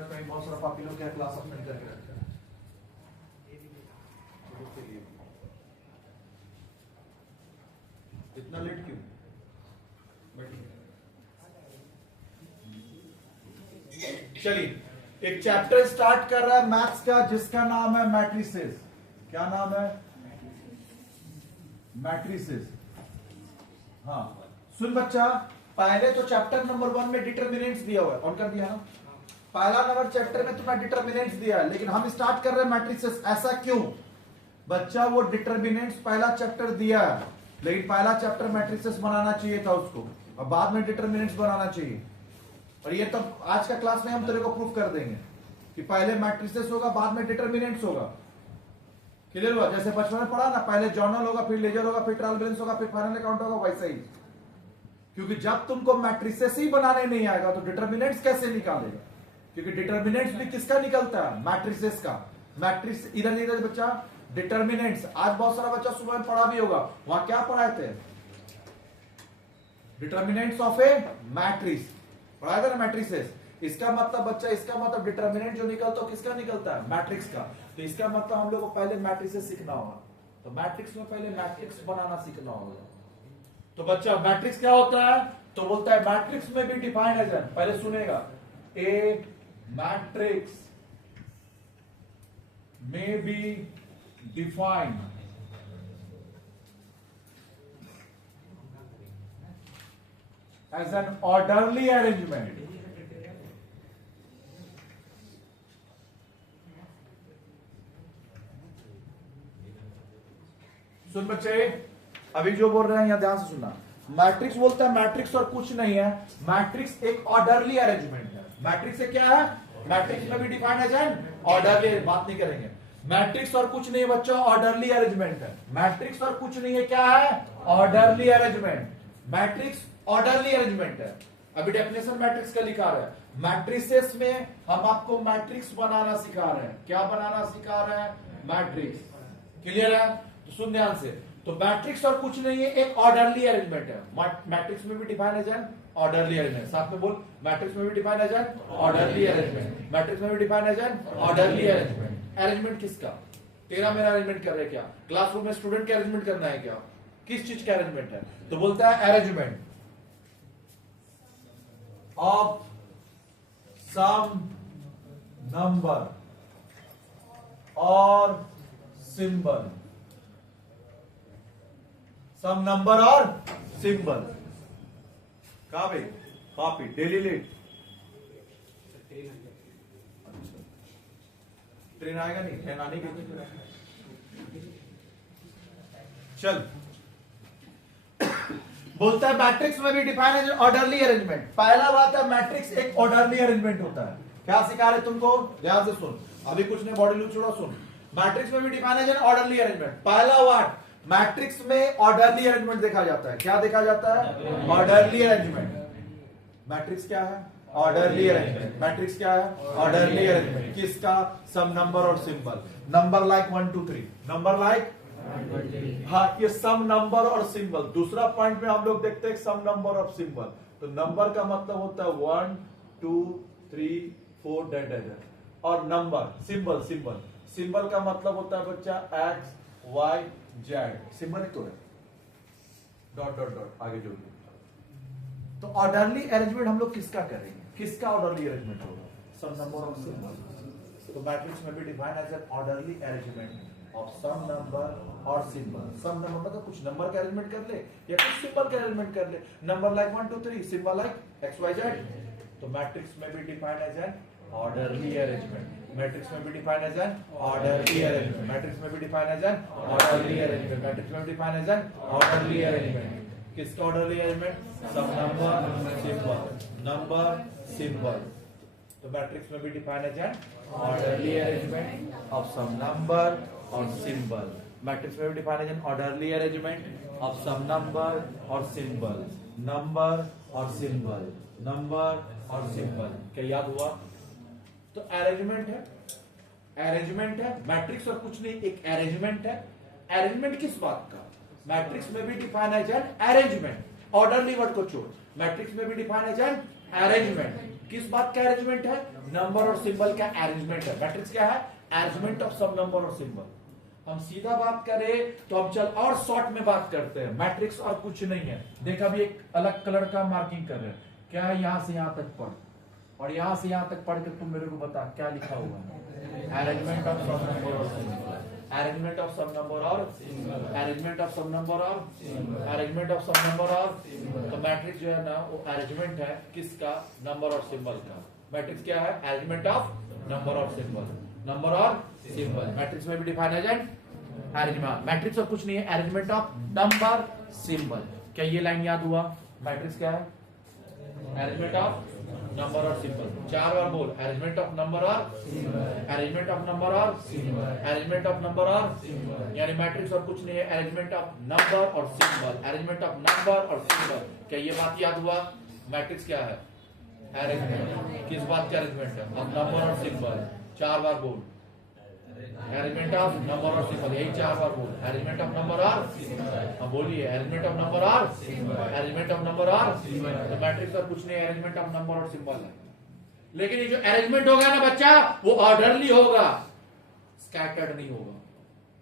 बहुत सारा पापी लोग क्या क्लास अटेंड करके रखते हैं। इतना लेट क्यों? चलिए एक चैप्टर स्टार्ट कर रहा है मैथ्स का जिसका नाम है मैट्रिसेस। क्या नाम है? मैट्रिसेस। हाँ सुन बच्चा, पहले तो चैप्टर नंबर 1 में डिटरमिनेंट्स दिया हुआ है, ऑन कर दिया ना। पहला नंबर चैप्टर में तुम्हें डिटरमिनेंट्स दिया है, लेकिन हम स्टार्ट कर रहे हैं मैट्रिसेस। ऐसा क्यों बच्चा? वो डिटरमिनेंट्स पहला चैप्टर दिया है, लेकिन पहला चैप्टर मैट्रिसेस बनाना चाहिए था उसको, और बाद में डिटरमिनेंट्स बनाना चाहिए। और ये तब आज का क्लास में हम तेरे को प्रूफ कर देंगे कि पहले मैट्रिसेस होगा, बाद में डिटरमिनेंट्स होगा। क्लियर हुआ? जैसे बचपन में पढ़ा ना, पहले जर्नल होगा, फिर लेजर होगा, फिर ट्रायल बैलेंस होगा, फिर फाइनल अकाउंट होगा, वैसा ही। क्योंकि जब तुमको मैट्रिसेस ही बनाने नहीं आएगा तो डिटरमिनेंट्स कैसे निकालेगा? क्योंकि डिटरमिनेंट्स भी किसका निकलता है? मैट्रिसेस का। मैट्रिक्स इधर इधर बच्चा डिटरमिनेंट्स। आज बहुत सारा बच्चा सुबह में पढ़ा भी होगा, वहां क्या पढ़ाए थे? डिटरमिनेंट्स ऑफ ए मैट्रिक्स पढ़ाया था ना, मैट्रिसेस। इसका मतलब बच्चा, इसका मतलब डिटरमिनेंट जो निकलता है किसका निकलता है? मैट्रिक्स का। तो इसका मतलब हम लोग को पहले मैट्रिसेस सीखना होगा। तो मैट्रिक्स में पहले मैट्रिक्स बनाना सीखना होगा। तो बच्चा मैट्रिक्स क्या होता है? तो बोलता है मैट्रिक्स में भी डिफाइन एज, पहले सुनेगा, ए matrix may be defined as an orderly arrangement सुन बच्चे, अभी जो बोल रहे हैं यहां ध्यान से सुनना। मैट्रिक्स बोलता है मैट्रिक्स और कुछ नहीं है, मैट्रिक्स एक ऑर्डरली अरेंजमेंट है। मैट्रिक्स से क्या है? मैट्रिक्स में भी डिफाइंड एज एन ऑर्डरली, बात नहीं करेंगे। मैट्रिक्स और कुछ नहीं बच्चा, ऑर्डरली अरेंजमेंट है। मैट्रिक्स और कुछ नहीं है, क्या है? Orderly arrangement. Matrix orderly arrangement है। अभी डेफिनेशन मैट्रिक्स का लिखा रहा है। मैट्रिसेस में हम आपको मैट्रिक्स बनाना सिखा रहे हैं। क्या बनाना सिखा रहे हैं? मैट्रिक्स। क्लियर है? तो सुन ध्यान से। तो मैट्रिक्स और कुछ नहीं है, एक ऑर्डरली अरेंजमेंट है। मैट्रिक्स में भी define as an orderly arrangement. साथ में बोल, मैट्रिक्स में भी define as an orderly arrangement. Matrix may भी define as an orderly arrangement. Arrangement किसका? तेरा मेरा अरेंजमेंट कर रहे हैं क्या? क्लासरूम में स्टूडेंट का अरेंजमेंट करना है क्या? किस चीज का अरेंजमेंट है? तो बोलता है अरेंजमेंट ऑफ सम नंबर और सिंबल। सम नंबर और सिंबल। कहा भाई? Copy daily late. ट्रेन आएगा नहीं? ट्रेन आने की चल। बोलता है मैट्रिक्स में भी डिफाइन है ऑर्डरली अरेंजमेंट। पहला बात है, मैट्रिक्स एक ऑर्डरली अरेंजमेंट होता है। क्या सिखा रहे तुमको? ध्यान से सुन, अभी कुछ नहीं, बॉडी लूज छोड़ो, सुन। मैट्रिक्स में भी डिफाइन है ऑर्डरली अरेंजमेंट। पहला वर्ड, मैट्रिक्स में ऑर्डरली अरेंजमेंट देखा जाता है। क्या देखा जाता है? Orderly arrangement. मैट्रिक्स क्या है? Orderly arrangement. मैट्रिक्स क्या है? Orderly arrangement. किसका? सम नंबर और symbol. Number like 1 2 3, number like, हाँ ये सम नंबर और सिंबल। दूसरा पॉइंट में हम लोग देखते हैं सम नंबर और सिंबल। तो नंबर का मतलब होता है 1 2 3 4 डेड, और नंबर सिंबल, सिंबल का मतलब होता है बच्चा एक्स वाई जेड। सिंबल ही तो है, डॉट डॉट डॉट आगे जोड़ दो। तो ऑर्डरली अरेंजमेंट हम लोग किसका करेंगे? किसका ऑर्डरली अरेंजमेंट होगा? सम नंबर और सिंबल। तो मैट्रिक्स में भी define as an orderly arrangement of some number और सिंबल। सम नंबर मतलब कुछ नंबर का अरेंजमेंट कर ले या कुछ सिंबल का अरेंजमेंट कर ले। Number like 1 2 3, symbol like X Y Z. तो मैट्रिक्स में भी define as an orderly arrangement. Matrix may भी define as an orderly arrangement. Matrix may भी define as an orderly arrangement. Matrix may भी define as an orderly arrangement. किसका orderly arrangement? Some number symbol, number symbol. तो matrix may भी define as an orderly arrangement of some number और symbol. Matrix may भी define as an orderly arrangement of some number और symbol. Number और symbol, number और symbol. क्या याद हुआ? तो अरेंजमेंट है, अरेंजमेंट है। मैट्रिक्स और कुछ नहीं, एक अरेंजमेंट है। अरेंजमेंट किस बात का? मैट्रिक्स में भी define as an arrangement. Orderly word को छोड़, मैट्रिक्स में भी डिफाइन एज एन अरेंजमेंट। किस बात का अरेंजमेंट है? नंबर और सिंबल का अरेंजमेंट है। मैट्रिक्स क्या है? अरेंजमेंट ऑफ सब नंबर और सिंबल। हम सीधा बात करें तो हम चल और शॉर्ट में बात करते हैं। मैट्रिक्स और कुछ नहीं है। देख अभी एक अलग कलर का मार्किंग कर रहे हैं। क्या है? यहां से यहां तक पढ़, और यहां से यहां तक पढ़ के तुम मेरे को बता क्या लिखा हुआ है। अरेंजमेंट ऑफ सब नंबर और सिंबल, अरेंजमेंट ऑफ सब नंबर और अरेंजमेंट ऑफ सब नंबर और अरेंजमेंट ऑफ सब नंबर और। तो मैट्रिक्स जो है ना वो अरेंजमेंट है किसका? नंबर और सिंबल का। मैट्रिक्स क्या है? अरेंजमेंट ऑफ नंबर और सिंबल, नंबर और सिंबल। मैट्रिक्स में भी डिफाइन है जाए अरेंजमेंट। मैट्रिक्स और कुछ नहीं है, अरेंजमेंट ऑफ नंबर सिंबल। क्या ये लाइन याद हुआ? मैट्रिक्स क्या है? अरेंजमेंट ऑफ नंबर और सिंबल। 4 बार बोल, अरेंजमेंट ऑफ नंबर और अरेंजमेंट ऑफ नंबर और अरेंजमेंट ऑफ नंबर और, यानी मैट्रिक्स और कुछ नहीं है, अरेंजमेंट ऑफ नंबर और सिंबल, अरेंजमेंट ऑफ नंबर और सिंबल। क्या ये बात याद हुआ? मैट्रिक्स क्या है? अरेंजमेंट। किस बात का अरेंजमेंट है? अब नंबर और सिंबल। 4 बार बोल, अरेंजमेंट ऑफ नंबर और सिंबल। यही 4 बार बोल, अरेंजमेंट ऑफ नंबर और, हाँ बोलिए, अरेंजमेंट ऑफ नंबर और अरेंजमेंट ऑफ नंबर और। तो मैट्रिक्स और कुछ नहीं, अरेंजमेंट ऑफ नंबर और सिंबल है। लेकिन ये जो अरेंजमेंट होगा ना बच्चा, वो ऑर्डरली होगा, स्कैटर्ड नहीं होगा।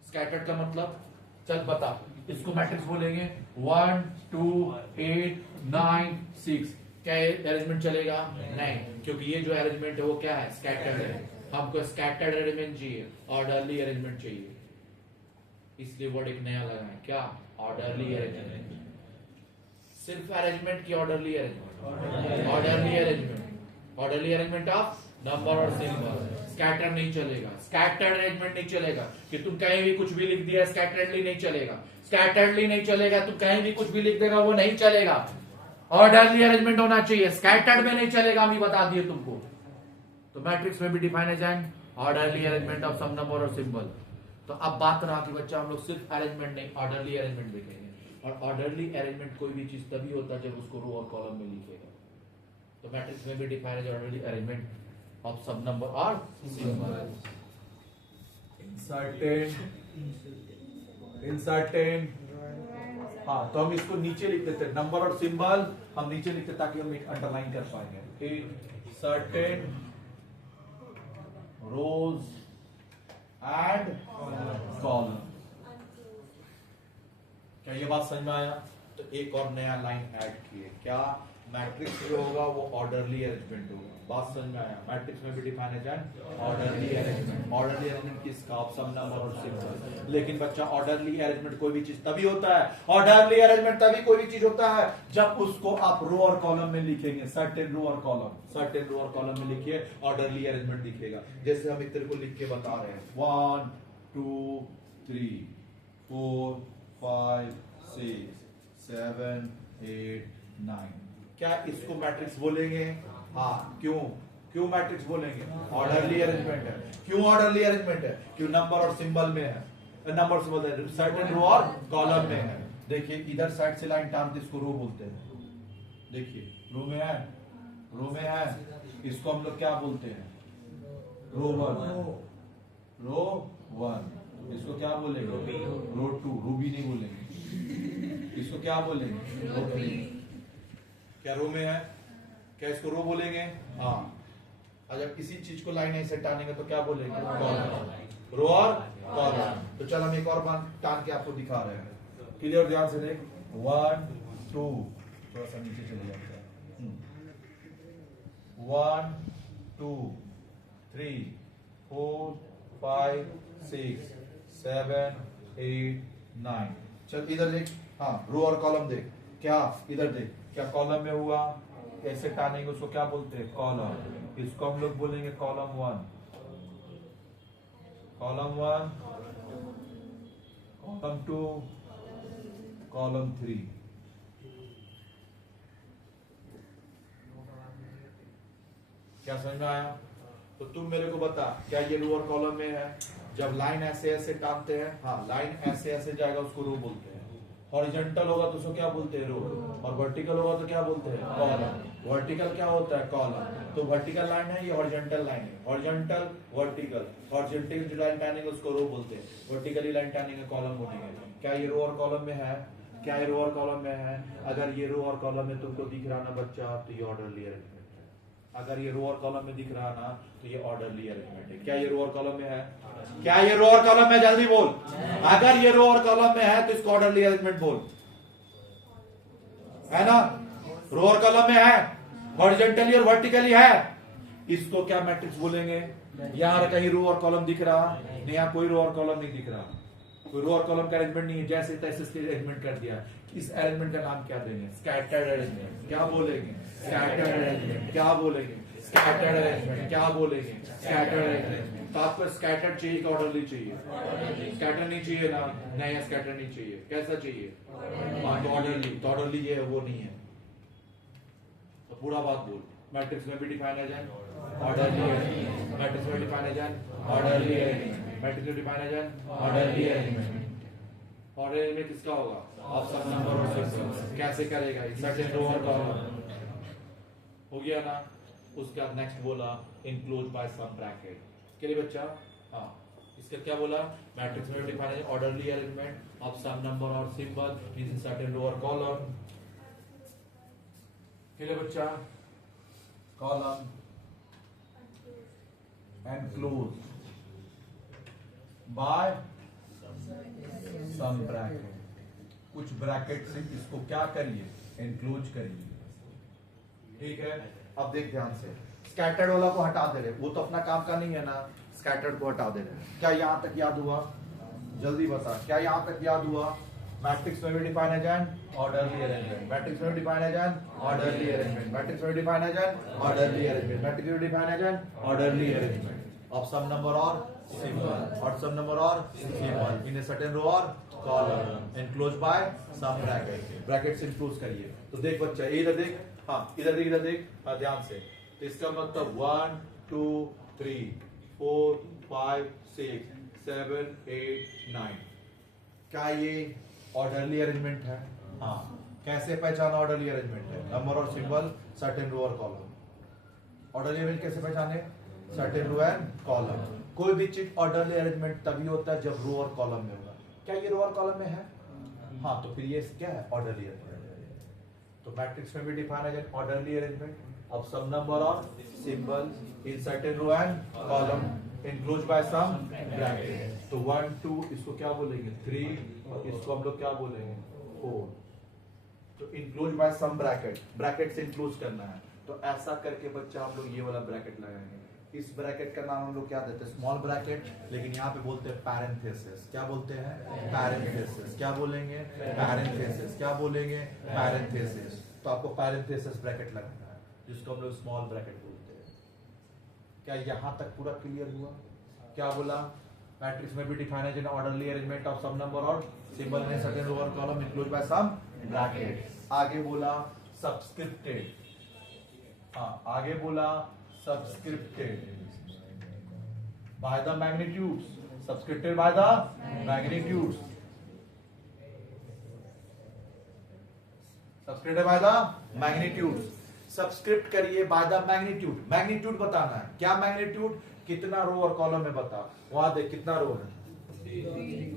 स्कैटर्ड का मतलब चल बता, इसको मैट्रिक्स बोलेंगे 1 2 8 9 6। क्या अरेंजमेंट चलेगा? नहीं, क्योंकि ये जो अरेंजमेंट है वो क्या है? स्कैटर्ड है। हमको स्कैटर्ड अरेंजमेंट चाहिए, ऑर्डरली अरेंजमेंट चाहिए, इसलिए वर्ड एक नया लगा है। क्या? Orderly arrangement. सिर्फ अरेंजमेंट की orderly arrangement, orderly arrangement, orderly arrangement of number और सिंबल। स्कैटर नहीं चलेगा, स्कैटर्ड अरेंजमेंट नहीं चलेगा कि तुम कहीं भी कुछ भी लिख दिया, स्कैटर्डली नहीं चलेगा, स्कैटर्डली नहीं चलेगा, तुम कहीं भी कुछ भी लिख देगा वो नहीं चलेगा। ऑर्डरली अरेंजमेंट होना चाहिए, स्कैटर्ड में नहीं चलेगा, हम ही बता दिए तुमको। तो मैट्रिक्स में भी डिफाइन है जाए ऑर्डरली अरेंजमेंट ऑफ सब नंबर और सिंबल। तो अब बात रहा कि बच्चा हम लोग सिर्फ अरेंजमेंट नहीं ऑर्डरली अरेंजमेंट देखेंगे। और ऑर्डरली अरेंजमेंट कोई भी चीज तभी होता है जब उसको रो और कॉलम में लिखेगा। तो मैट्रिक्स में भी डिफाइन है ऑर्डरली अरेंजमेंट ऑफ सब नंबर और सिंबल। इंसर्टेन। हाँ, तो हम इसको नीचे लिख देते हैं, नंबर और सिंबल हम नीचे लिखते ताकि हम एक अंडरलाइन कर पाएंगे। इंसर्टेन रोज एंड कॉलम। क्या ये बात समझ में आया? तो एक और नया लाइन ऐड किए। क्या? मैट्रिक्स जो होगा वो ऑर्डरली अरेंजमेंट होगा। बात समझ में आया? मैट्रिक्स में भी डिफाइन है जाए ऑर्डरली अरेंजमेंट। ऑर्डरली अरेंजमेंट किसका? सब नंबर और सिंबल। लेकिन बच्चा ऑर्डरली अरेंजमेंट कोई भी चीज तभी होता है, ऑर्डरली अरेंजमेंट तभी कोई भी चीज होता है जब उसको आप रो और कॉलम में लिखेंगे। सर्टेन रो और कॉलम, सर्टेन रो और कॉलम में लिखिए, ऑर्डरली अरेंजमेंट दिखेगा। जैसे हम इधर को लिख के बता रहे हैं 1 2 3 4 5 6 7 8 9। क्या इसको मैट्रिक्स बोलेंगे? हाँ। क्यों? क्यों मैट्रिक्स बोलेंगे? ऑर्डरली अरेंजमेंट है। क्यों ऑर्डरली अरेंजमेंट है? क्यों नंबर और सिंबल में है, नंबर सिंबल है, सर्टेन रो और कॉलम में है। देखिए इधर साइड से लाइन टानते इसको रो बोलते हैं। देखिए रो में है, रो में है, इसको हम लोग क्या बोलते हैं? रो 1, रो 1। इसको क्या बोलेंगे? रो 2। रूबी नहीं बोलेंगे, इसको क्या बोलेंगे? रो 3। क्या रो में है? क्या इसको रो बोलेंगे? हाँ। अगर किसी चीज को लाइन ऐसे टानेंगे तो क्या बोलेंगे? कॉलम। रो और कॉलम। तो चल हम एक और बार टान के आपको दिखा रहे हैं। क्लियर? ध्यान से देख। 1 2, थोड़ा सा नीचे चले जाते हैं। 1 2 3 4 5 6 7 8 9। चल इधर देख। हाँ, रो और कॉलम देख। क्या? इधर देख। क्या कॉलम में हुआ? कैसे टानेंगे उसको क्या बोलते हैं? कॉलम। इसको हम लोग बोलेंगे कॉलम 1, कॉलम 1, कॉलम 2, कॉलम 3। क्या समझ में आया? तो तुम मेरे को बता, क्या ये रो और कॉलम में है? जब लाइन ऐसे ऐसे टानते हैं, हाँ लाइन ऐसे ऐसे जाएगा उसको रो बोलते हैं। हॉरिजॉन्टल होगा तो उसको क्या बोलते हैं? रो। और वर्टिकल होगा तो क्या बोलते हैं? कॉलम। वर्टिकल क्या होता है? कॉलम। तो वर्टिकल लाइन है, ये हॉरिजॉन्टल लाइन है। हॉरिजॉन्टल वर्टिकल, हॉरिजॉन्टल जो लाइन टानेंगे उसको रो बोलते हैं, वर्टिकली लाइन टानेंगे कॉलम बोलेंगे। क्या ये रो और कॉलम में है? क्या ये रो और कॉलम में है? अगर ये रो और कॉलम में तुमको दिख रहा ना बच्चा, तो ये ऑर्डरली अरेंजमेंट है। अगर ये रो और कॉलम में दिख रहा ना तो ये ऑर्डरली अरेंजमेंट है। क्या ये रो और कॉलम में है? क्या ये रो और कॉलम में? जल्दी बोल। अगर ये रो और कॉलम में है तो इसको ऑर्डरली अरेंजमेंट बोल, है ना? रो और कॉलम में है, हॉरिजॉन्टली और वर्टिकली है, इसको क्या मैट्रिक्स बोलेंगे? यार कहीं रो और कॉलम दिख रहा नहीं, यहाँ कोई रो और कॉलम नहीं दिख रहा, कोई रो और कॉलम का अरेंजमेंट नहीं है, जैसे तैसे इसके अरेंजमेंट कर दिया। इस अरेंजमेंट का नाम क्या देंगे? Scattered arrangement. क्या बोलेंगे? Scattered arrangement. क्या बोलेंगे? Scattered arrangement. क्या बोलेंगे? Scattered arrangement. तो आपको स्कैटर्ड चाहिए कि ऑर्डरली चाहिए? स्कैटर नहीं चाहिए ना? नहीं, स्कैटर नहीं चाहिए। कैसा चाहिए? तो ऑर्डरली। तो ऑर्डरली ये वो नहीं है, तो पूरा बात बोल। मैट्रिक्स में भी डिफाइन है जाए ऑर्डरली अरेंजमेंट, मैट्रिक्स में डिफाइन है जाए ऑर्डरली अरेंजमेंट, मैट्रिक्स में डिफाइन है जाए ऑर्डरली अरेंजमेंट। ऑर्डर में किसका होगा? ऑफ सब नंबर और सिंबल। कैसे करेगा? सर्टेन रो और कॉलम हो गया ना। उसके बाद नेक्स्ट बोला इनक्लोज बाय सम ब्रैकेट। के लिए बच्चा? हाँ, इसका क्या बोला? मैट्रिक्स में डिफाइन है orderly arrangement of some number और सिंबल इन सर्टेन रो और कॉलम। के लिए बच्चा? Column enclose by some bracket. कुछ ब्रैकेट से इसको क्या करिए? एनक्लोज करिए। ठीक है, अब देख ध्यान से, स्कैटर्ड वाला को हटा दे रहे, वो तो अपना काम का नहीं है ना, स्कैटर्ड को हटा दे रहे। क्या यहां तक याद हुआ? जल्दी बता, क्या यहां तक याद हुआ? मैट्रिक्स में भी डिफाइन है जान ऑर्डरली अरेंजमेंट, मैट्रिक्स में भी डिफाइन है जान ऑर्डरली अरेंजमेंट, मैट्रिक्स में डिफाइन है जान ऑर्डरली अरेंजमेंट, मैट्रिक्स में डिफाइन है जान orderly arrangement of some number और सिंबल, और सम नंबर और symbol in a certain row और column enclose by some bracket. Bracket से एनक्लोज करिए। तो देख बच्चा, इधर देख, हाँ इधर देख, इधर देख, हाँ ध्यान से। तो इसका मतलब 1 2 3 4 5 6 7 8 9। क्या ये ऑर्डरली अरेंजमेंट है? हाँ। कैसे पहचाना ऑर्डरली अरेंजमेंट है? नंबर और सिंबल, सर्टेन रो और कॉलम। ऑर्डरली अरेंजमेंट कैसे पहचाने? Certain row and column. कोई भी चीज ऑर्डरली अरेंजमेंट तभी होता है जब रो और कॉलम में होगा। क्या ये रो और कॉलम में है? हाँ, तो फिर ये क्या है? Orderly arrangement. तो मैट्रिक्स में भी डिफाइन है orderly arrangement of some number और symbol in certain row and column enclose by some bracket. तो 1 2 इसको क्या बोलेंगे? 3, और इसको हम लोग क्या बोलेंगे? 4। तो enclose by some bracket, bracket से इनक्लोज करना है। तो ऐसा करके बच्चा हम लोग ये वाला ब्रैकेट लगाएंगे। इस ब्रैकेट का नाम हम लोग क्या देते हैं? स्मॉल ब्रैकेट, लेकिन यहाँ पे बोलते हैं पैरेंथेसिस। क्या बोलते हैं? पैरेंथेसिस। क्या बोलेंगे? पैरेंथेसिस। क्या बोलेंगे? पैरेंथेसिस। तो आपको पैरेंथेसिस ब्रैकेट लगाना है, जिसको हम लोग स्मॉल ब्रैकेट बोलते हैं। क्या यहां तक पूरा क्लियर हुआ? क्या बोला? मैट्रिक्स में भी डिफाइन है orderly arrangement of some number और सिंबल इन सर्टेन रो और column enclose by some bracket. आगे बोला सब्सक्रिप्टेड। हाँ, आगे बोला subscripted by the magnitudes, subscripted by the magnitudes, subscripted by the magnitudes. Subscript करिए बाय द मैग्नीट्यूड। मैग्नीट्यूड बताना है। क्या मैग्नीट्यूड? कितना रो और कॉलम है बता। वहां देख कितना रो है,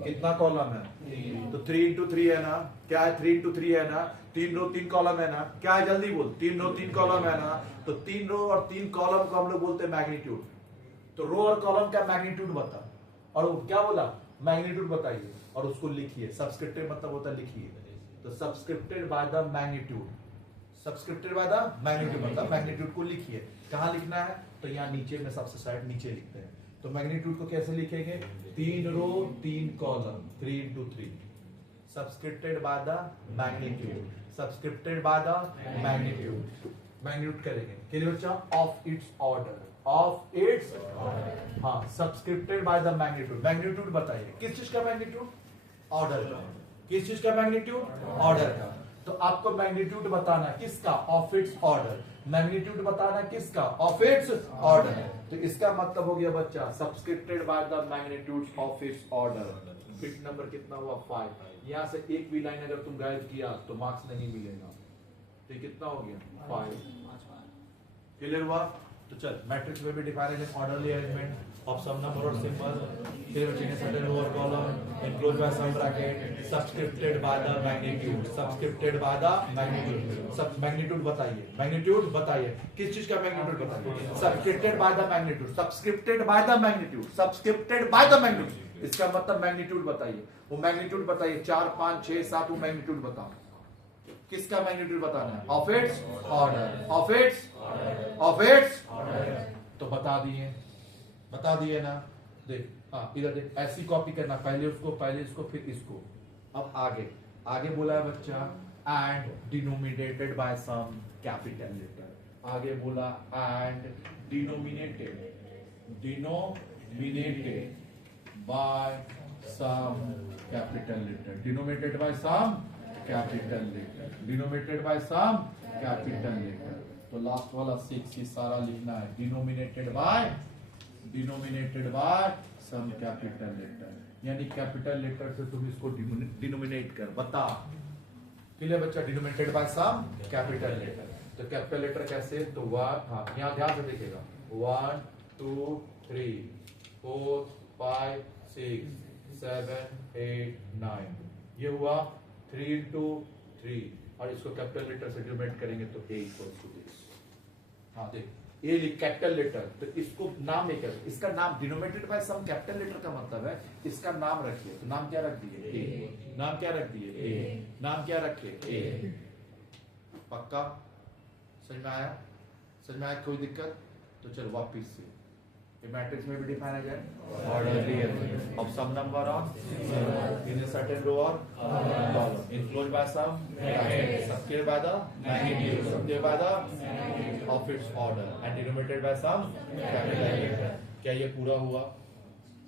कितना कॉलम है? तो 3 into 3 है ना। क्या है? 3 into 3 है ना। 3 रो 3 कॉलम है ना। क्या है? जल्दी बोल। 3 रो 3 कॉलम है ना। तो 3 रो और 3 कॉलम को हम लोग बोलते हैं मैग्नीट्यूड। तो रो और कॉलम का मैग्नीट्यूड बता, और क्या बोला? मैग्नीट्यूड बताइए और उसको लिखिए। सब्सक्रिप्टेड मतलब होता है लिखिए। तो subscripted by the magnitude, subscripted by the magnitude मतलब मैग्नीट्यूड को लिखिए। कहां लिखना है? तो यहाँ नीचे में सबसे साइड नीचे लिखते हैं। तो मैग्नीट्यूड को कैसे लिखेंगे? 3 row 3 column 3 into 3 subscripted by the magnitude, subscripted by the magnitude. Magnitude करेंगे के लिए बच्चा of its order, of its, हाँ subscripted by the magnitude. Magnitude बताइए किस चीज का मैग्नीट्यूड? ऑर्डर का। किस चीज का मैग्नीट्यूड? ऑर्डर का। तो आपको मैग्नीट्यूड बताना है किसका? Of its order. मैग्नीट्यूड बताना किसका? Of its order. तो इसका मतलब हो गया बच्चा subscripted by the magnitude of its order. Bit number कितना हुआ? 5। यहां से एक भी लाइन अगर तुम गायब किया तो मार्क्स नहीं मिलेगा। तो कितना हो गया? 5। क्लियर हुआ? तो चल मैट्रिक्स में भी define as an orderly arrangement of some number or symbol in a certain row or column enclosed by some bracket subscripted by the magnitude सब magnitude बताइए किस चीज का magnitude बताइए subscripted by the magnitude इसका मतलब magnitude बताइए वो magnitude बताइए 4 5 6 7 वो magnitude बताओ किसका magnitude बताना है of its order तो बता दिए ना देख हाँ इधर देख ऐसी कॉपी करना पहले इसको फिर इसको अब आगे बोला है बच्चा and denominated by some capital letter आगे बोला and denominated by some capital letter तो लास्ट वाला 6 ये सारा लिखना है denominated by some capital letter यानी कैपिटल लेटर से तुम इसको डिनोमिनेट कर बता क्लियर बच्चा denominated by some capital letter तो कैपिटल लेटर कैसे तो हाँ यहाँ ध्यान से देखिएगा 1 2 3 4 5 6 7 8 9 ये हुआ 3 into 3 और इसको कैपिटल लेटर से डिनोमिनेट करेंगे तो a equals to this हाँ देख ये कैपिटल लेटर तो इसको नाम नहीं कर इसका नाम denominated by some capital letter का मतलब है इसका नाम रखिए तो नाम क्या रख दिए ए नाम क्या रखिए ए पक्का समझ में आया कोई दिक्कत तो चलो वापिस से ये मैट्रिक्स में भी डिफाइन है जाए orderly of some number of in a certain row और कॉलम इनक्लोज्ड बाय सम सबके बाद of its order and denominated by some capital letter क्या ये पूरा हुआ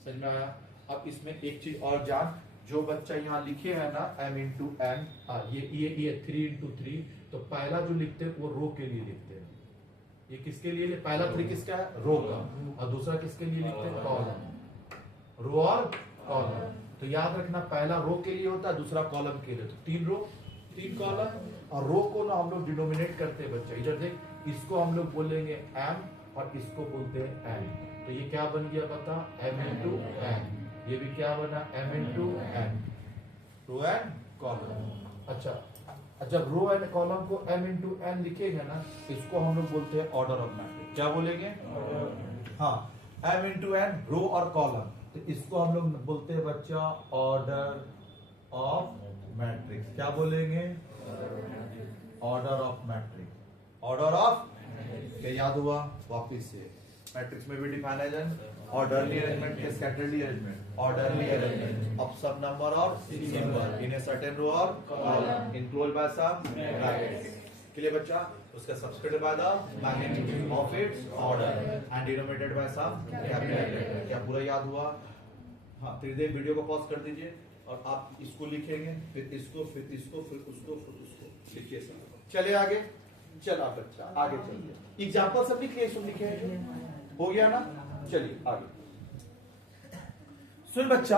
समझ में आया अब इसमें एक चीज और जान जो बच्चा यहाँ लिखे है ना m into n ये 3 into 3 तो पहला जो लिखते हैं वो रो के लिए लिखते हैं ये किसके लिए पहला 3 किसका है रो का और दूसरा किसके लिए लिखते हैं कॉलम रो और कॉलम तो याद रखना पहला रो के लिए होता है दूसरा कॉलम के लिए तो 3 रो 3 कॉलम और रो को ना हम लोग डिनोमिनेट करते हैं बच्चा इधर देख इसको हम लोग बोलेंगे m और इसको बोलते हैं n तो ये क्या बन गया पता m into n ये भी क्या बना m into n row and column अच्छा जब रो एंड कॉलम को m into n लिखेंगे ना इसको हम लोग बोलते हैं ऑर्डर ऑफ मैट्रिक्स क्या बोलेंगे हाँ m into n रो और कॉलम तो इसको हम लोग बोलते हैं बच्चा ऑर्डर ऑफ मैट्रिक्स क्या बोलेंगे ऑर्डर ऑफ क्या याद हुआ वापिस से मैट्रिक्स में भी डिफाइन है ऑर्डरली अरेंजमेंट के स्कैटर्डली अरेंजमेंट ऑफ सब नंबर और symbol in a certain row और column enclosed by some bracket clear बच्चा उसका subscripted by the magnitude of its order and denominated by some capital letter क्या पूरा याद हुआ हाँ फिर देख वीडियो को पॉज कर दीजिए और आप इसको लिखेंगे फिर इसको फिर इसको फिर उसको लिखिए सर चले आगे चला बच्चा आगे चलिए एग्जांपल सब लिखिए सुन लिखे हो गया ना चलिए आगे सुन बच्चा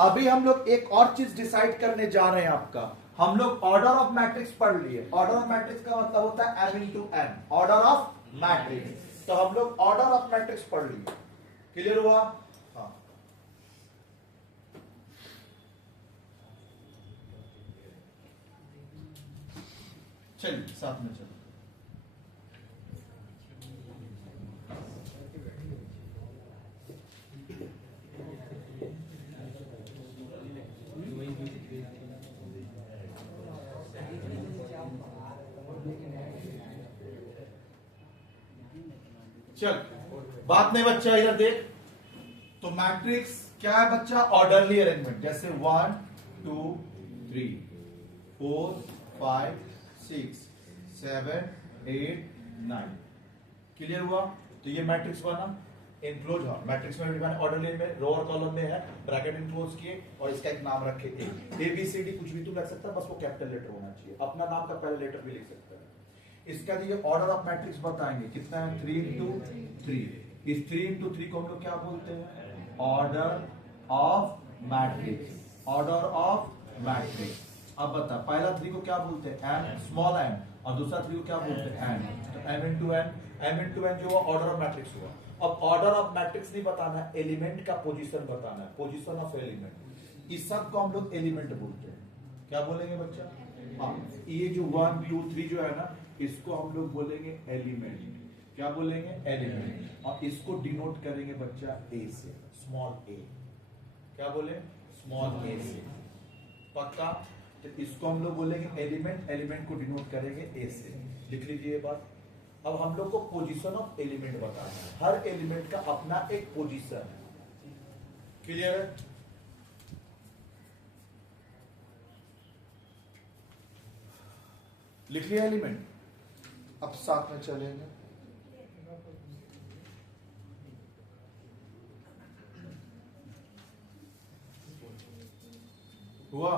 अभी हम लोग एक और चीज डिसाइड करने जा रहे हैं आपका हम लोग ऑर्डर ऑफ मैट्रिक्स पढ़ लिए ऑर्डर ऑफ मैट्रिक्स का मतलब होता है m into n order of matrix तो हम लोग ऑर्डर ऑफ मैट्रिक्स पढ़ लिए क्लियर हुआ हाँ चलिए साथ में चलो चल बात नहीं बच्चा इधर देख तो मैट्रिक्स क्या है बच्चा ऑर्डरली अरेंजमेंट जैसे 1 2 3 4 5 6 7 8 9 क्लियर हुआ तो ये मैट्रिक्स बना इनक्लोज हाँ मैट्रिक्स में ऑर्डरली में रो और कॉलम में है ब्रैकेट इनक्लोज किए और इसका एक नाम रखे ए बी सी डी कुछ भी तू रख सकता है बस वो कैपिटल लेटर होना चाहिए अपना नाम का पहला लेटर भी लिख सकता है इसका ये ऑर्डर ऑफ मैट्रिक्स बताएंगे कितना है 3 into 3 इस 3 into 3 को हम लोग क्या बोलते हैं ऑर्डर ऑफ मैट्रिक्स अब बता पहला 3 को क्या बोलते हैं m स्मॉल m और दूसरा 3 को क्या बोलते हैं एन। तो एम इंटू एन जो हुआ ऑर्डर ऑफ मैट्रिक्स हुआ। अब ऑर्डर ऑफ मैट्रिक्स नहीं बताना है, एलिमेंट का पोजीशन बताना है, पोजीशन ऑफ एलिमेंट। इस सब को हम लोग एलिमेंट बोलते हैं। क्या बोलेंगे बच्चा? हाँ, ये जो 1 2 3 जो है ना, इसको हम लोग बोलेंगे एलिमेंट। क्या बोलेंगे? एलिमेंट। और इसको डिनोट करेंगे बच्चा ए से, स्मॉल ए। क्या बोले? स्मॉल ए से। पक्का? तो इसको हम लोग बोलेंगे एलिमेंट, एलिमेंट को डिनोट करेंगे ए से। लिख लीजिए ये बात। अब हम लोग को पोजीशन ऑफ एलिमेंट बताना है। हर एलिमेंट का अपना एक पोजीशन है। क्लियर है? लिख लिया एलिमेंट। अब साथ में चलेंगे। हुआ?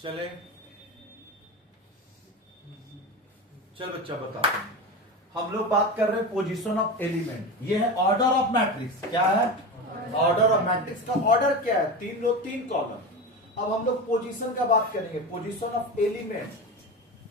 चले, चल बच्चा बता। हम लोग बात कर रहे हैं पोजीशन ऑफ एलिमेंट। ये है ऑर्डर ऑफ मैट्रिक्स। क्या है? ऑर्डर ऑफ मैट्रिक्स का ऑर्डर क्या है? 3 रो 3 कॉलम। अब हम लोग पोजीशन का बात करेंगे, position of element.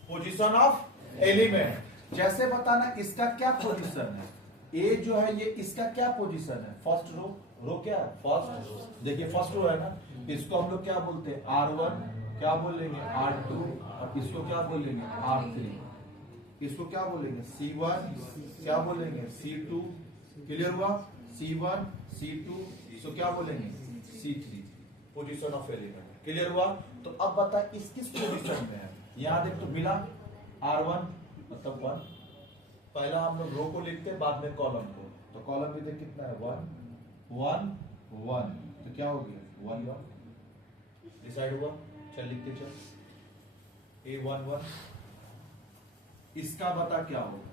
Position of element जैसे बताना इसका क्या पोजीशन है। ए जो है ये इसका क्या पोजीशन है? फर्स्ट रो। रो क्या है? First row. देखिए फर्स्ट रो है ना, इसको हम लोग क्या बोलते हैं? R1। क्या बोलेंगे? R2। और इसको क्या बोलेंगे? R3। इसको क्या बोलेंगे? C1। क्या बोलेंगे? C2। क्लियर हुआ? C1 C2। इसको क्या बोलेंगे? C3। Position of element. Clear हुआ? तो अब बता किस किस पोजीशन में है। यहां देख तो मिला R1 मतलब 1। पहला हम लोग रो को लिखते हैं, बाद में कॉलम को। तो कॉलम भी देख कितना है? 1 1 1। तो क्या हो गया? 1 1 डिसाइड हुआ। चल लिखते चल। A1 1। इसका बता क्या होगा?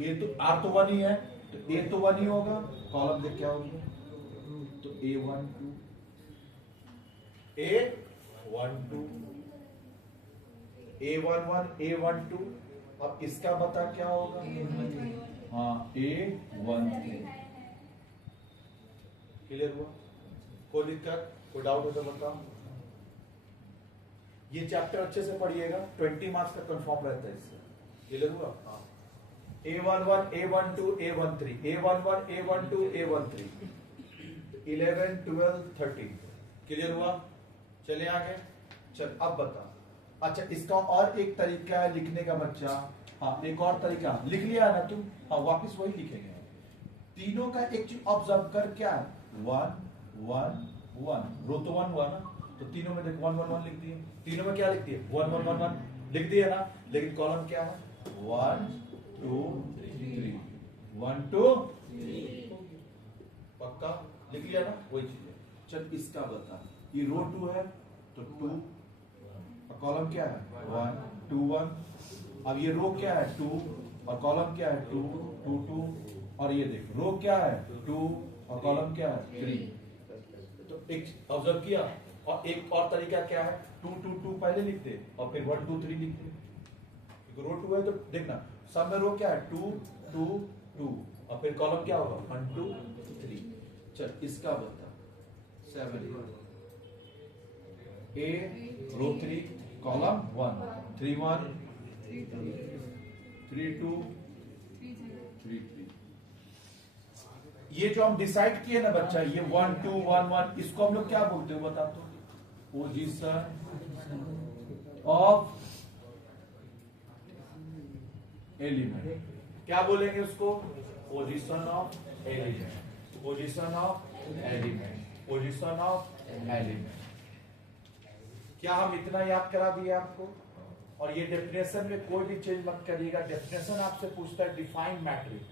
ए तो R तो 1 ही है, तो A तो 1 ही होगा। कॉलम देख क्या होगी? तो A1 2 A1 2 A1 1 A1 2। अब इसका बता क्या होगा? हाँ A1 3। क्लियर हुआ? कोई दिक्कत, कोई डाउट हो तो बताओ। ये चैप्टर अच्छे से पढ़िएगा, 20 मार्क्स का कंफर्म रहता है इससे। क्लियर हुआ? हाँ। A11 A12 A13 A11 A12 A13 11 12 13। Clear हुआ? चले आगे। चल अब बता। अच्छा इसका और एक तरीका है लिखने का बच्चा। हाँ एक और तरीका लिख लिया ना तुम? हाँ वापस वही लिखेंगे। तीनों का एक चीज ऑब्जर्व कर, क्या है? 1 1 1। रो तो 1 हुआ ना, तो तीनों में देख 1 1 1 लिख दिए। तीनों में क्या लिख दिए? 1 1 1 1 लिख दिए ना। लेकिन कॉलम क्या है? 1 2 3 1 2 3। पक्का लिख लिया ना? वही चीज है। चल इसका बता। ये रो 2 है तो 2 और कॉलम क्या है? 1 2 1। अब ये रो क्या है? 2 और कॉलम क्या है? 2 2 2। और ये देख रो क्या है? 2 और कॉलम क्या है? 3। तो एक ऑब्जर्व किया। और एक और तरीका क्या है? 2 2 2 पहले लिखते और फिर 1 2 3 लिखते। रो 2 है तो देखना सब में रो क्या है? 2 2 2 और फिर कॉलम क्या होगा? 1 2 3। चल इसका बता। 7 A रो 3 कॉलम 1 3 1 3 2 3 3। ये जो हम डिसाइड किए ना बच्चा, ये 1 2 1 1, इसको हम लोग क्या बोलते हैं बता तो? Position of element. क्या बोलेंगे उसको? Position of element. Position of element. Position of element. क्या हम इतना याद करा दिए आपको? और ये डेफिनेशन में कोई भी चेंज मत करिएगा। डेफिनेशन आपसे पूछता है डिफाइन मैट्रिक्स।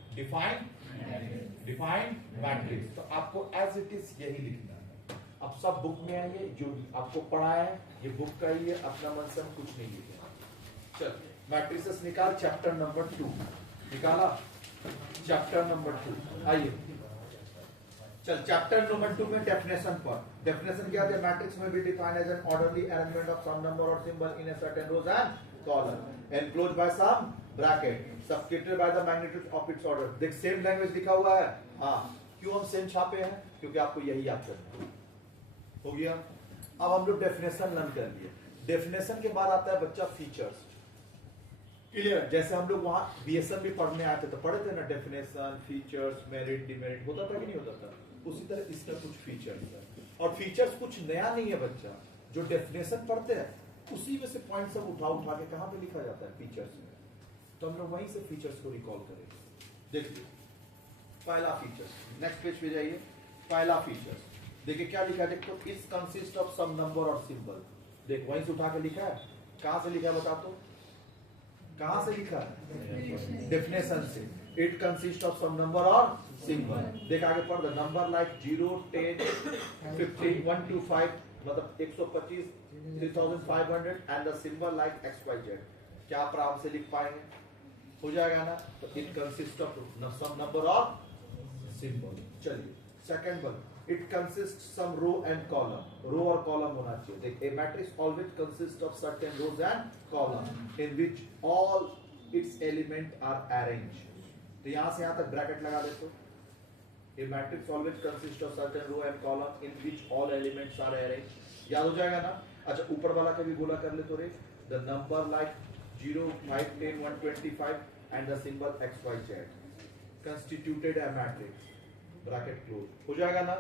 डिफाइन मैट्रिक्स, तो आपको एज इट इज यही लिखना है। अब सब बुक में है, ये जो आपको पढ़ाया है ये बुक का ही है, अपना मन से हम कुछ नहीं लिखना। चल मैट्रिसेस निकाल। चैप्टर नंबर 2 निकाला। चैप्टर नंबर 2 आइए। चल चैप्टर नंबर 2 में डेफिनेशन पर। डेफिनेशन क्या है? Matrix may be defined as an orderly arrangement of some number और symbol in a certain rows and column enclosed by some bracket subscripted by the magnitude of its order. देख same language लिखा हुआ है। हाँ क्यों हम same छापे हैं? क्योंकि आपको यही याद करना है। हो गया। अब हम लोग डेफिनेशन लर्न कर लिए। डेफिनेशन के बाद आता है बच्चा फीचर्स। क्लियर? जैसे हम लोग वहां बीएसएन भी पढ़ने आए थे तो पढ़े थे ना, डेफिनेशन, फीचर्स, मेरिट, डिमेरिट, होता था कि नहीं होता था? उसी तरह इसका कुछ फीचर्स है। और फीचर्स कुछ नया नहीं है बच्चा, जो डेफिनेशन पढ़ते हैं उसी में से पॉइंट सब उठा उठा के कहां पे लिखा जाता है? फीचर्स में। तो हम लोग वहीं से फीचर्स को रिकॉल करेंगे। देखिए पहला फीचर्स, नेक्स्ट पेज पे जाइए। पहला फीचर्स देखिए क्या लिखा है, देखो it's consist of some number और सिंबल। देख वहीं से उठा के लिखा है। कहां से लिखा है बता तो? कहां से लिखा है? डेफिनेशन से। It consist of some number और सिंबल। देख आगे पढ़ दो। नंबर लाइक 0, 10, 15, 1 to 5 मतलब 125, 3500 and the symbol like XYZ। क्या आप आराम से लिख पाएंगे? हो जाएगा ना? तो it consist of some number और सिंबल। चलिए second one, it consist some row and column. Row और कॉलम होना चाहिए। देख a matrix always consist of certain rows and column in which all its element are arrange. तो यहां से यहां तक ब्रैकेट लगा दे तो a matrix always consist of certain row and column in which all elements are arrange. याद हो जाएगा ना? अच्छा ऊपर वाला का भी बोला कर ले तो रे, the number like 0, 5, 10, 125 and the symbol XYZ constituted a matrix, bracket close. हो जाएगा ना?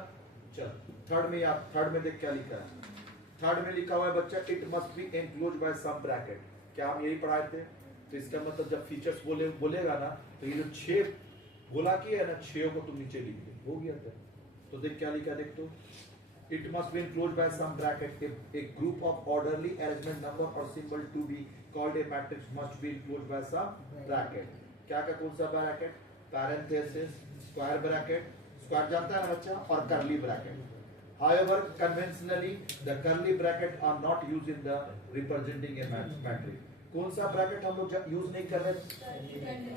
चल थर्ड में यार, थर्ड में देख क्या लिखा है। थर्ड में लिखा हुआ है बच्चा it must B enclose by some bracket. क्या हम यही पढ़ाए थे? तो इसका मतलब जब फीचर्स बोलेगा ना तो ये जो 6 बोला कि है ना, 6 को तुम नीचे लिख दे। हो गया था। तो देख क्या लिखा है, देख तो it must be enclosed by some bracket. A group of orderly arrangement number or symbol to be called a matrix must be enclosed by some bracket. क्या का कौन सा bracket? Parenthesis, square bracket, square जानता है ना बच्चा, और curly bracket. However, conventionally, the curly bracket are not used in the representing a matrix. कौन सा ब्रैकेट हम लोग यूज नहीं कर रहे?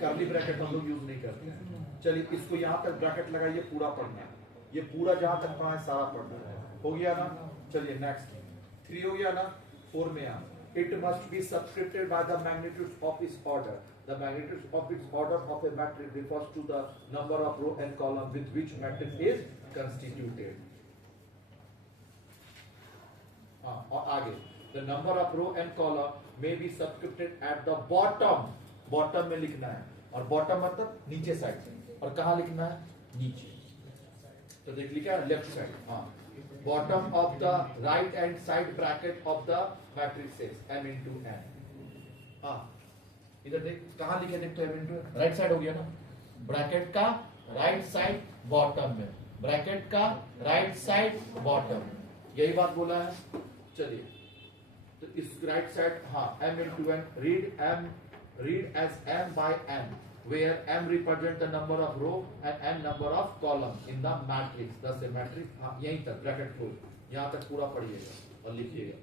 कर्ली ब्रैकेट हम लोग यूज नहीं करते। चलिए इसको यहाँ तक ब्रैकेट लगाइए, पूरा पढ़ना है। ये पूरा जहां तक पढ़ा है सारा पढ़ना है। हो गया ना? चलिए नेक्स्ट 3 हो गया ना? 4 में आ it must be subscripted by the magnitude of its order. The magnitude of its order of a matrix refers to the number of row and column with which matrix is constituted. और आगे the number of row and column may be subscripted at the bottom. Bottom में लिखना है, और bottom मतलब नीचे side से। और कहां लिखना है? नीचे। तो देख लिखा है लेफ्ट साइड। हाँ, bottom of the right hand side bracket of the matrixes m into n। हाँ इधर देख कहां लिखे, देख तो m into n right side हो गया ना? ब्रैकेट का राइट साइड बॉटम में, ब्रैकेट का राइट साइड बॉटम, यही बात बोला है। चलिए तो इस राइट साइड हाँ m into n, read as m by n where m represent the number of row and n number of column in the matrix, thus a matrix। हाँ यहीं तक ब्रैकेट क्लोज। यहाँ तक पूरा पढ़िएगा और लिखिएगा,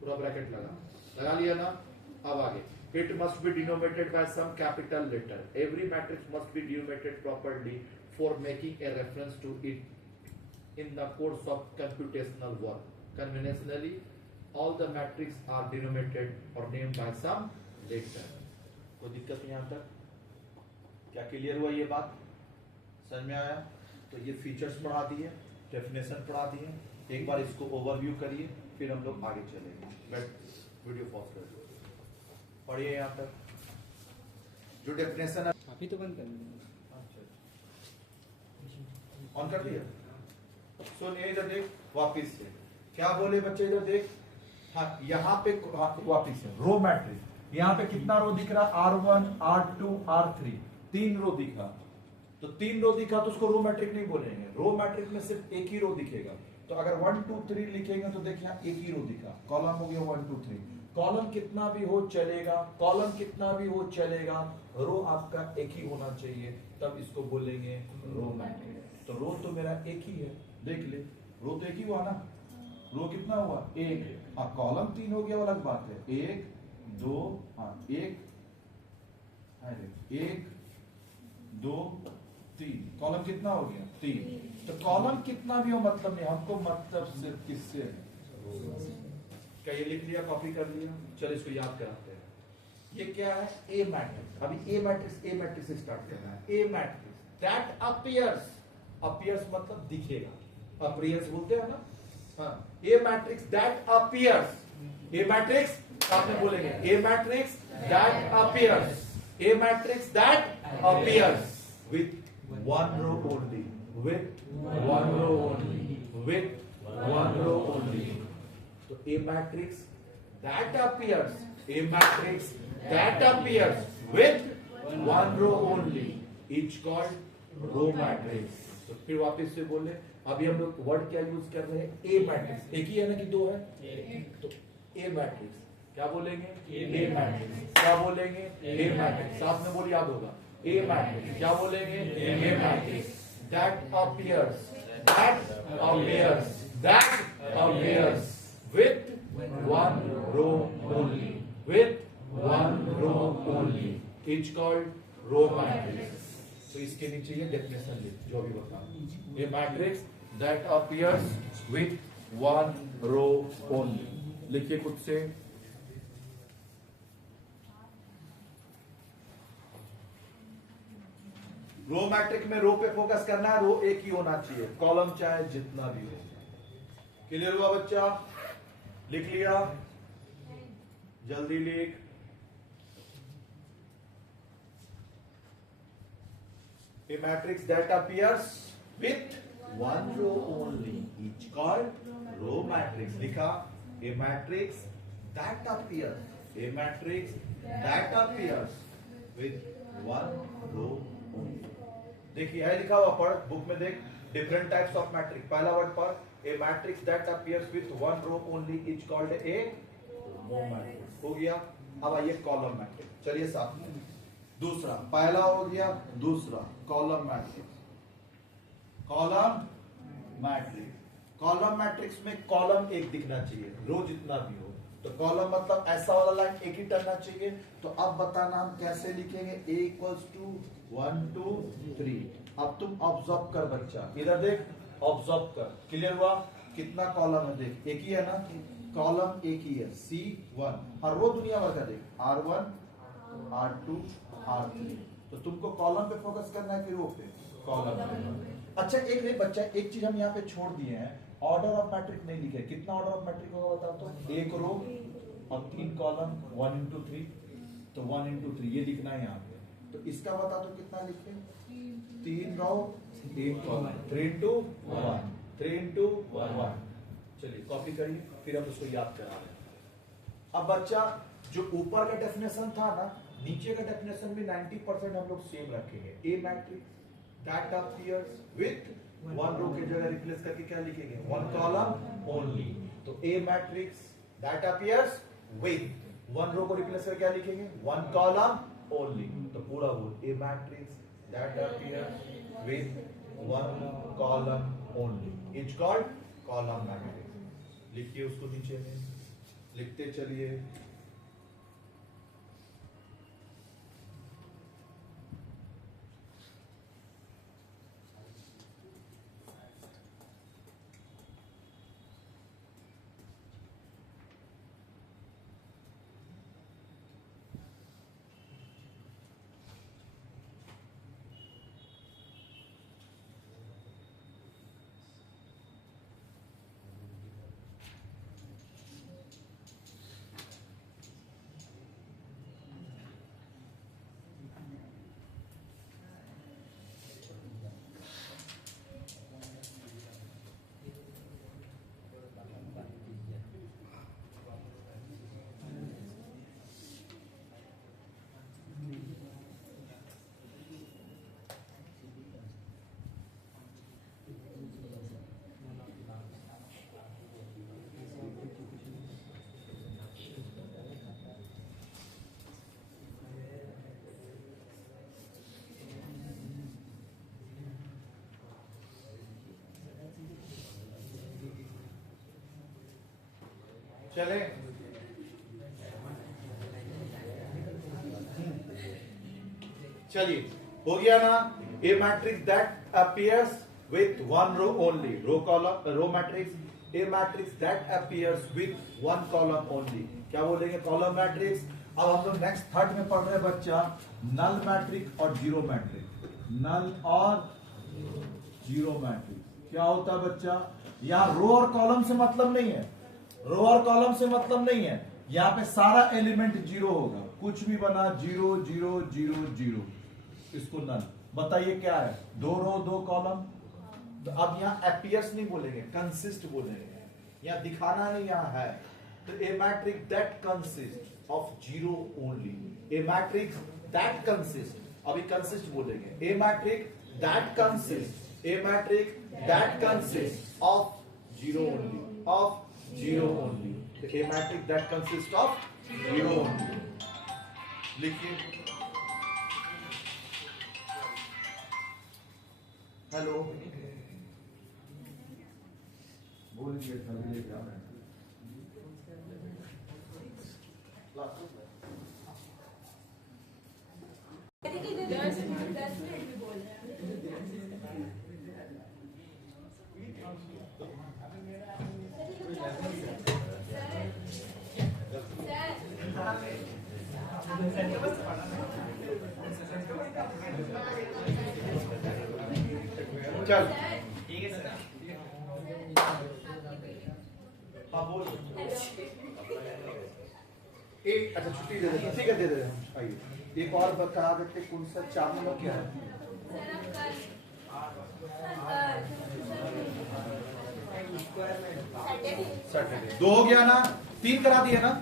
पूरा ब्रैकेट लगा लिया ना? अब आगे it must be denominated by some capital letter. Every matrix must be denominated properly for making a reference to it in the course of computational work. Conventionally, all the matrices are denominated or named by some letter. कोई दिक्कत नहीं यहाँ तक? क्या clear हुआ? ये बात समझ में आया? तो ये फीचर्स पढ़ा दिए, डेफिनेशन पढ़ा दिए। एक बार इसको ओवरव्यू करिए, फिर हम लोग आगे चलेंगे। बैठ वीडियो पॉज कर दो, पढ़िए यहाँ तक। जो डेफिनेशन है अभी तो बंद कर ऑन कर दिया। सुन ये इधर देख वापिस से क्या बोले बच्चे, इधर देख। हाँ यहाँ पे वापिस से रो मैट्रिक्स। यहाँ पे कितना रो दिख रहा? R1, R2, R3, 3 रो दिखा। तो 3 रो दिखा तो उसको रो मैट्रिक्स नहीं बोलेंगे। रो मैट्रिक्स में सिर्फ एक ही रो दिखेगा। तो अगर 1 2 3 लिखेंगे तो देखिए यहाँ एक ही रो दिखा, कॉलम हो गया 1 2 3। कॉलम कितना भी हो चलेगा, कॉलम कितना भी हो चलेगा, रो आपका एक ही होना चाहिए, तब इसको बोलेंगे रो मैट्रिक्स। तो रो तो मेरा एक ही है, देख ले रो तो एक ही हुआ ना? रो कितना हुआ? एक। अब कॉलम 3 हो गया, वो अलग बात है। 1 2 हाँ 1 2 3, कॉलम कितना हो गया? 3। तो कॉलम कितना भी हो मतलब नहीं, हमको मतलब सिर्फ किससे? क्या ये लिख लिया, कॉपी कर लिया? चलो इसको याद कराते हैं। ये क्या है? A matrix. अभी ए मैट्रिक्स से स्टार्ट करना है। A matrix that appears appears मतलब दिखेगा, अपीयर्स बोलते हैं ना। हाँ, a matrix that appears, a matrix आपने बोलेंगे a matrix that appears, a matrix that appears with one row only, with one row only, with one row only. तो a matrix that appears, a matrix that appears with one row only is called row matrix. तो फिर वापस से बोले, अभी हम लोग word क्या यूज कर रहे हैं, ए मैट्रिक्स। एक ही है ना कि दो है, तो ए मैट्रिक्स क्या बोलेंगे, ए मैट्रिक्स। क्या बोलेंगे, ए मैट्रिक्स। आपने बोल याद होगा, ए मैट्रिक्स क्या बोलेंगे, a matrix that appears, that appears, that appears with one row only, with one row only is called row matrix. तो इसके नीचे ये डेफिनेशन लिख जो भी बता, a matrix that appears with one row only. लिखिए खुद से, रो मैट्रिक्स में रो पे फोकस करना है, रो एक ही होना चाहिए, कॉलम चाहे जितना भी हो। क्लियर हुआ बच्चा, लिख लिया, जल्दी लिख। A matrix that appears with one row only is called row matrix. लिखा, a matrix that appears, a matrix that appears with one row only. देखिए है लिखा हुआ, पढ़ बुक में देख, different types of matrix। पहला वर्ड पढ़, a matrix that appears with one row only is called a row matrix। हो गया। अब आइए कॉलम मैट्रिक्स, चलिए साथ में। दूसरा, पहला हो गया, दूसरा column matrix. Column matrix, column matrix में कॉलम एक दिखना चाहिए, रो जितना भी हो। तो कॉलम मतलब ऐसा वाला लाइन एक ही टरना चाहिए। तो अब बताना हम कैसे लिखेंगे, a इक्वल्स टू 1 2 3। अब तुम ऑब्जर्व कर बच्चा, इधर देख, ऑब्जर्व कर। क्लियर हुआ, कितना कॉलम है देख, एक ही है ना, कॉलम एक ही है, C1। और रो दुनिया भर का देख, R1 R2 R3। तो तुमको कॉलम पे फोकस करना है कि रो पे, कॉलम पे। अच्छा एक नहीं बच्चा, एक चीज हम यहाँ पे छोड़ दिए हैं, ऑर्डर ऑफ मैट्रिक नहीं लिखे। कितना ऑर्डर ऑफ मैट्रिक होगा बता तो, एक रो और 3 कॉलम, 1 into 3। तो 1 into 3 ये लिखना है यहाँ पे। तो इसका बता तो कितना लिखे, 3 रो 1 कॉलम, 3 into 1, 3 into 1। चलिए कॉपी करिए, फिर हम उसको याद करा रहे हैं। अब बच्चा जो ऊपर का डेफिनेशन था ना, नीचे का डेफिनेशन भी 90% हम लोग सेम रखेंगे। A matrix that appears with one row की जगह रिप्लेस करके क्या लिखेंगे, वन कॉलम ओनली। तो a matrix that appears with one row को रिप्लेस करके क्या लिखेंगे, वन कॉलम ओनली। तो पूरा बोल, a matrix that appears with one column only is called column matrix. लिखिए उसको नीचे में, लिखते चलिए। चले, चलिए हो गया ना। A matrix that appears with one row only, row column, row matrix. A matrix that appears with one column only, क्या बोलेंगे, कॉलम मैट्रिक्स। अब हम लोग नेक्स्ट थर्ड में पढ़ रहे हैं बच्चा, नल मैट्रिक्स और जीरो मैट्रिक्स। नल और जीरो मैट्रिक्स। क्या होता है बच्चा, यहां रो और कॉलम से मतलब नहीं है, रो और कॉलम से मतलब नहीं है, यहां पे सारा एलिमेंट जीरो होगा, कुछ भी बना जीरो जीरो जीरो जीरो, इसको नल। बताइए क्या है, दो रो दो कॉलम। तो अब यहां एपियर्स नहीं बोलेंगे, कंसिस्ट बोलेंगे, यहां दिखाना नहीं, यहां है। तो a matrix that consist of zero only, a matrix that consist, अभी कंसिस्ट बोलेंगे, a matrix that consist, a matrix that consist of zero only, of zero only, a matrix that consist of zero only. लिखिए, hello बोलिए, क्या है चल ठीक है sir. हाँ बोल, एक अच्छा छुट्टी दे देते, ठीक है दे देते हम, आइए एक और करा देते, कौन सा 4 नंबर क्या है? सैटरडे 2 हो गया ना, 3 करा दिया ना।